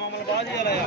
మమ్మల్ని బాగా చేయాలయ్యా.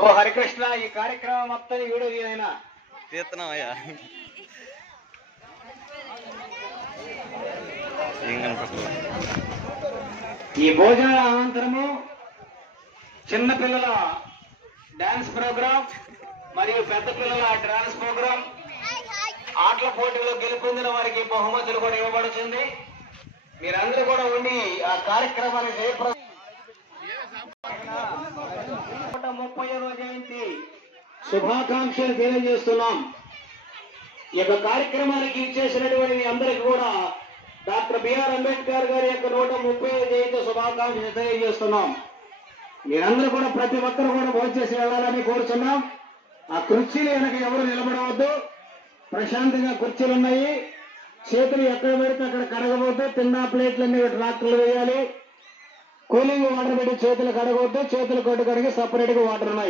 ఓ హరికృష్ణ, ఈ కార్యక్రమం మొత్తం వీడియో తీయనైనా తీస్తున్నామయ్యా. ఈ భోజనాల అనంతరము చిన్నపిల్లల డాన్స్ ప్రోగ్రాం మరియు పెద్ద పిల్లల డాన్స్ ప్రోగ్రాం, ఆటల పోటీలో గెలుపొందిన వారికి బహుమతులు కూడా ఇవ్వబడుతుంది. మీరందరూ కూడా ఉండి ఆ కార్యక్రమాన్ని జయప్రదం. 130వ జయంతి శుభాకాంక్షలు తెలియజేస్తున్నాం. ఈ యొక్క కార్యక్రమానికి ఇచ్చేసినటువంటి మీ అందరికీ కూడా డాక్టర్ బిఆర్ అంబేద్కర్ గారి యొక్క 130వ జయంతి శుభాకాంక్షలు తెలియజేస్తున్నాం. మీరందరూ కూడా ప్రతి ఒక్కరు కూడా భోంచేసి వెళ్ళాలని కోరుతున్నాం. ఆ కుర్చీలు వెనక ఎవరు నిలబడవద్దు, ప్రశాంతంగా కుర్చీలు ఉన్నాయి. చేతులు ఎక్కడ పెడితే అక్కడ కడగవద్దు. తిన్నా ప్లేట్లన్నీ ట్రాక్టర్లు వేయాలి. కూలింగ్ వాటర్ పెట్టి చేతులు కడగవద్దు. చేతులు కొట్టు కడిగి సపరేట్ గా వాటర్ ఉన్నాయి.